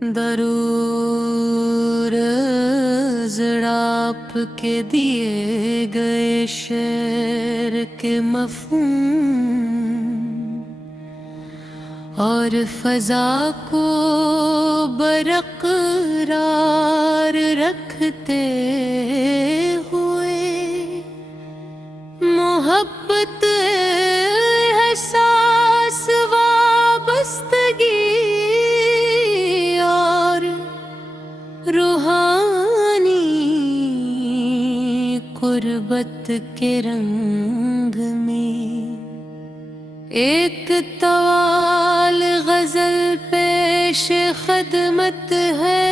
दरूर जड़ाप के दिए गए शेर के मफ़हूम और फ़ज़ा को बरक़रार रखते हुए मोहब्बत एहसास वाबस्तगी और रूहानी कुर्बत के रंग में एक तवाल गजल पेश खदमत है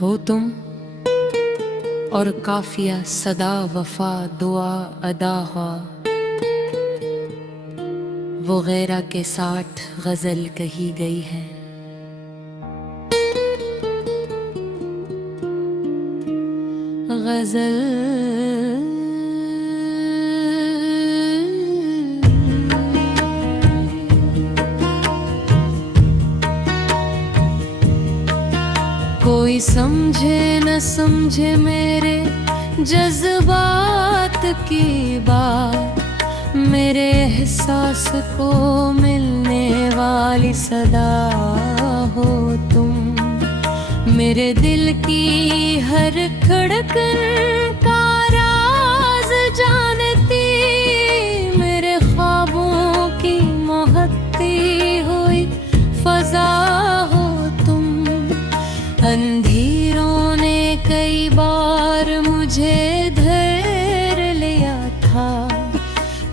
हो तुम और काफिया सदा वफा दुआ अदा हो वो गैरा के 60 गजल कही गई है। गजल कोई समझे न समझे मेरे जज्बात की बात, मेरे एहसास को मिलने वाली सदा हो तुम। मेरे दिल की हर धड़कन का राज जानती, मेरे ख्वाबों की महकती हुई फजा हो तुम। अंधेरों ने कई बार मुझे घेर लिया था,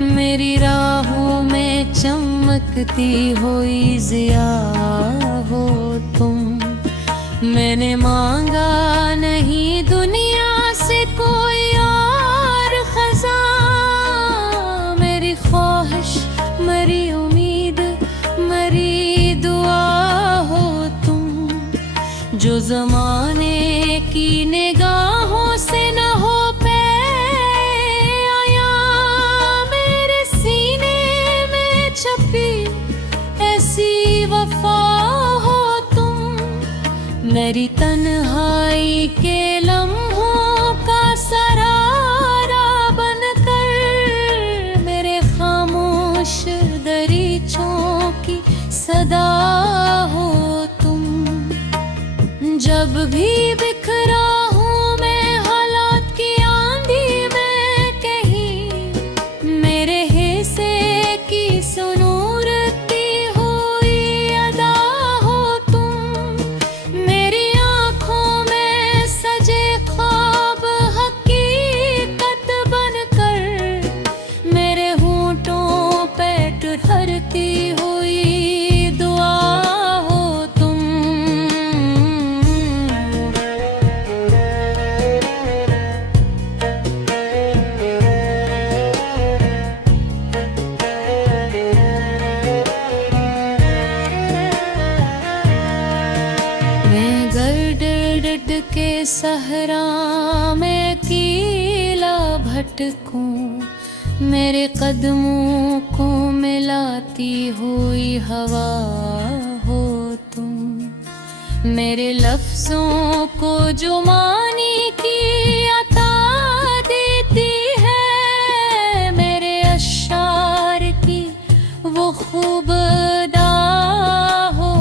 मेरी राहों में चमकती हुई ज़िया हो तुम। मैंने मांगा नहीं दुनिया से कोई और ख़ज़ा, मेरी ख्वाहिश मेरी उम्मीद मेरी दुआ हो तुम। जो ज़माने की निगाहों से न हो ऐसी वफा हो तुम। मेरी तन्हाई के लम्हों का सरारा बनकर, मेरे खामोश दरीचों की सदा हो तुम। जब भी बिखरा हूँ मैं हालात की आंधी में कहीं, मेरे हिस्से की सुनो हरती हुई दुआ हो तुम। मैं गर्द के सहरा में अकेला भटकूं, मेरे कदमों को मिलाती हुई हवा हो तुम। मेरे लफ्ज़ों को जो मानी की अता देती है, मेरे अश्शार की वो खूब अदा हो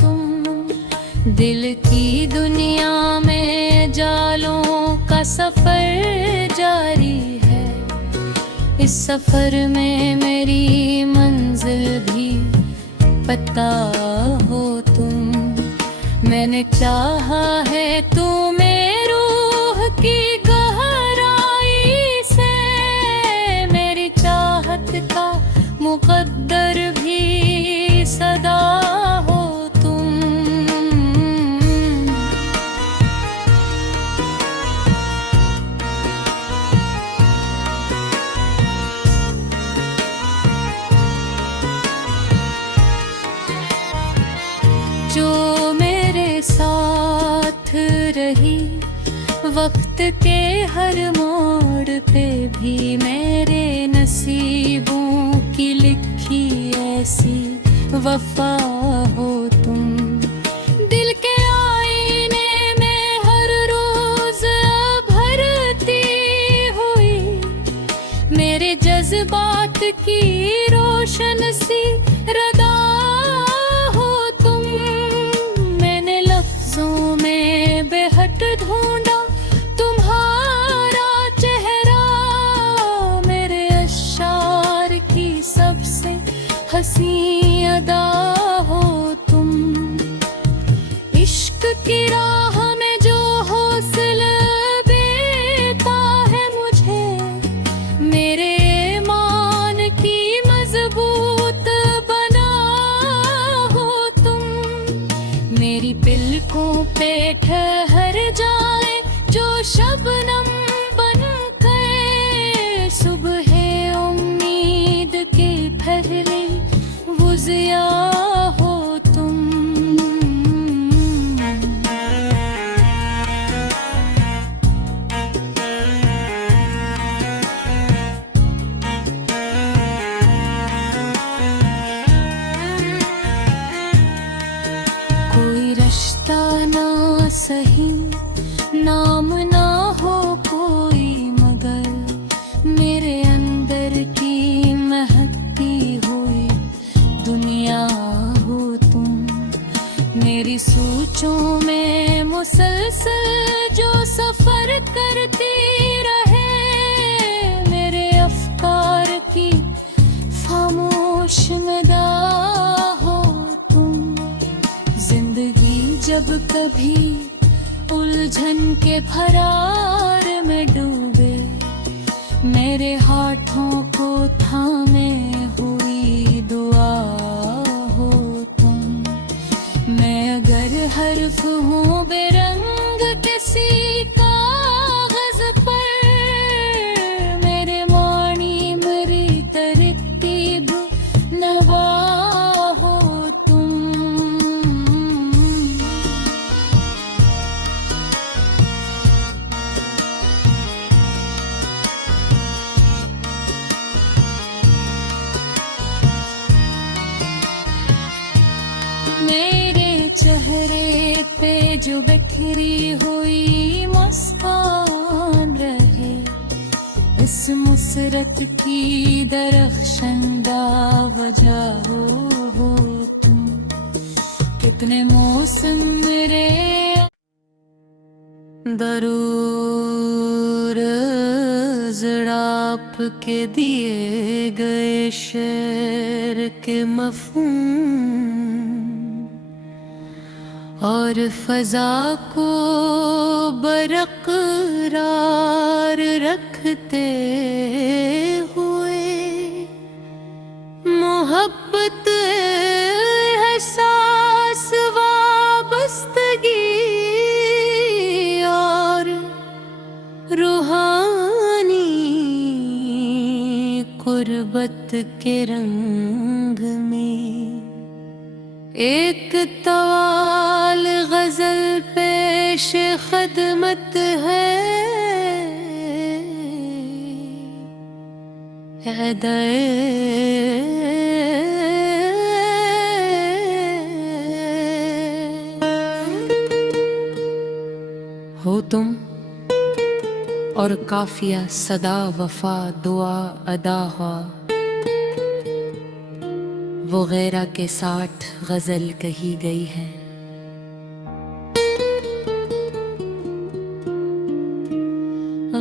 तुम। दिल की दुनिया में जालों का सफ़र जारी है, इस सफर में मेरी मंजिल भी पता हो तुम। मैंने चाहा है तुम्हें रूह की गहराई से, मेरी चाहत का मुकद्दर भी सदा हो तुम। जो मेरे साथ रहे रही वक्त के हर मोड़ पे भी मेरे नसीबों की लिखी ऐसी वफा हो तुम। दिल के आईने में हर रोज भरती हुई मेरे जज्बात की रोशन सी रदा हो तुम। मैंने लफ्जों में बेहद ढूंढा तुम्हारा चेहरा, मेरे अशार की सबसे हंसी अदा हो तुम। इश्क की राह में जो हौसला देता है मुझे, मेरे ईमान की मजबूत बना हो तुम। मेरी पलकों पे ठहर जाए जो शबनम बनकर, सुबह उम्मीद के पहले वो ज़िया हो तुम। कोई रिश्ता ना सही, नाम ना हो कोई, मगर मेरे अंदर की महकती हुई दुनिया हो तुम। मेरी सोचों में मुसलसल जो सफर करती रहे, मेरे अफकार की खामोश नदा हो तुम। जिंदगी जब कभी उलझन के फरार में डूबे, मेरे हाथों को थामे हुई दुआ हो तुम। मैं अगर हर्फ हूँ बेरंग किसी कागज पर, मेरे मानी मेरी तरकीब नवा हो तुम। मेरे चेहरे पे जो बिखरी हुई मुस्कान रहे, इस मुसरत की दरख्शंदा वजह हो तुम। कितने मौसम मेरे दरूर जड़ाप के दिए गए शेर के मफहूम, और फजा को बरकरार रखते हुए मोहब्बत एहसास वाबस्तगी और रूहानी कुर्बत के रंग में एक तवाल गजल पेश खदमत है। हो तुम और काफिया सदा वफा दुआ अदा हो, वो गैरा के 60 गजल कही गई है।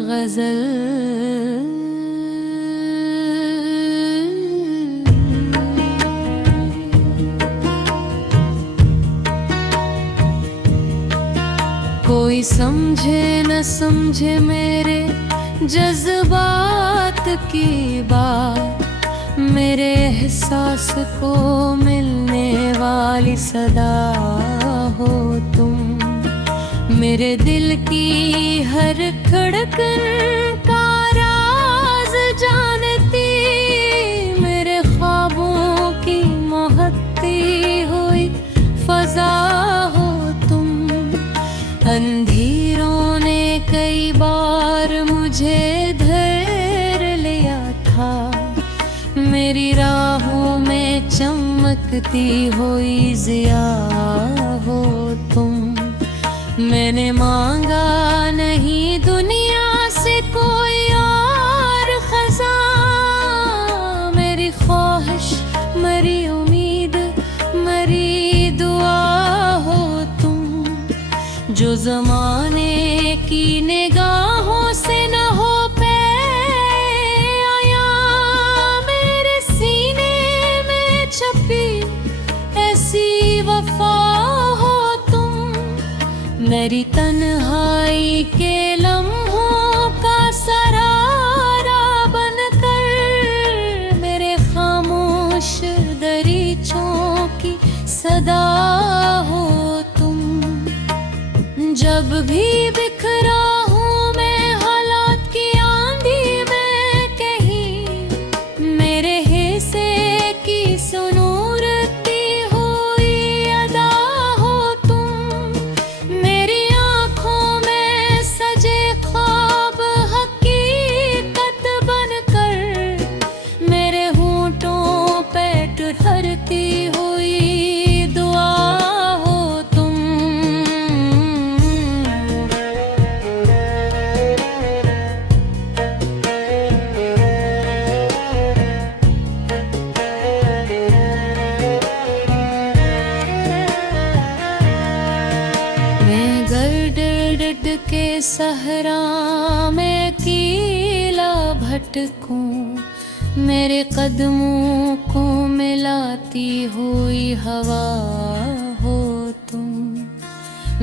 गजल कोई समझे न समझे मेरे जज्बात की बात, मेरे एहसास को मिलने वाली सदा हो तुम। मेरे दिल की हर धड़कन का राज जानती, मेरे ख्वाबों की महकती हुई फजा हो तुम। अंधी मुझे धर लिया था। मेरी राहों में चमकती हुई ज़िया हो तुम। मैंने मांगा नहीं दुनिया से कोई और ख़ज़ा। मेरी ख्वाहिश, मेरी उम्मीद, मेरी दुआ हो तुम। जो ज़माने की निगाहों से न हो आया, मेरे सीने में छपी ऐसी वफ़ा हो तुम। मेरी तन्हाई के लम्हों का सरारा बनकर, मेरे खामोश दरीचों की सदा हो तुम। जब भी बिखरा हूँ मैं हालात की आंधी में कहीं, मेरे हिस्से की सुनूरती हुई अदा हो तुम। मेरी आँखों में सजे ख्वाब हकीकत बनकर, मेरे होंठों पे ठहरती हुई दुआ हो तुम। मैं गर्द के सहरा में अकेला भटकूं, मेरे कदमों को मिलाती हुई हवा हो तुम।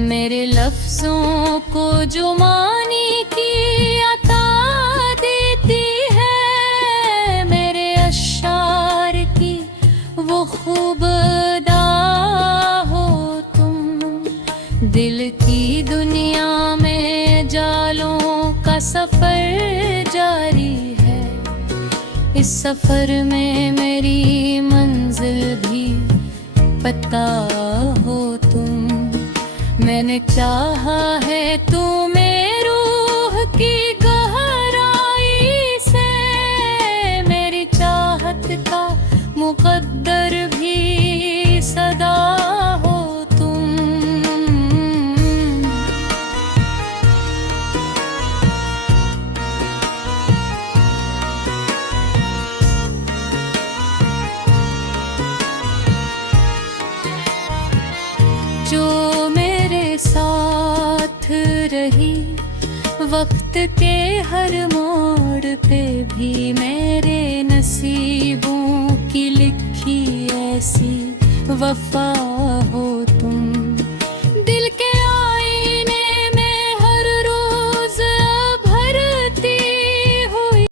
मेरे लफ्ज़ों को जो मानी की अता देती है, मेरे अश्शार की वो खूब अदा हो तुम। दिल की दुनिया में जालों का सफ़र जारी है। इस सफ़र में मेरी मंजिल भी पता हो तुम। मैंने चाहा है तुम्हें रूह की गहराई से, मेरी चाहत का मुक़द्दर भी सदा हो तुम। जो मेरे साथ रही वक्त के हर मोड़ पे भी, मेरे नसीबों की लिखी ऐसी वफ़ा हो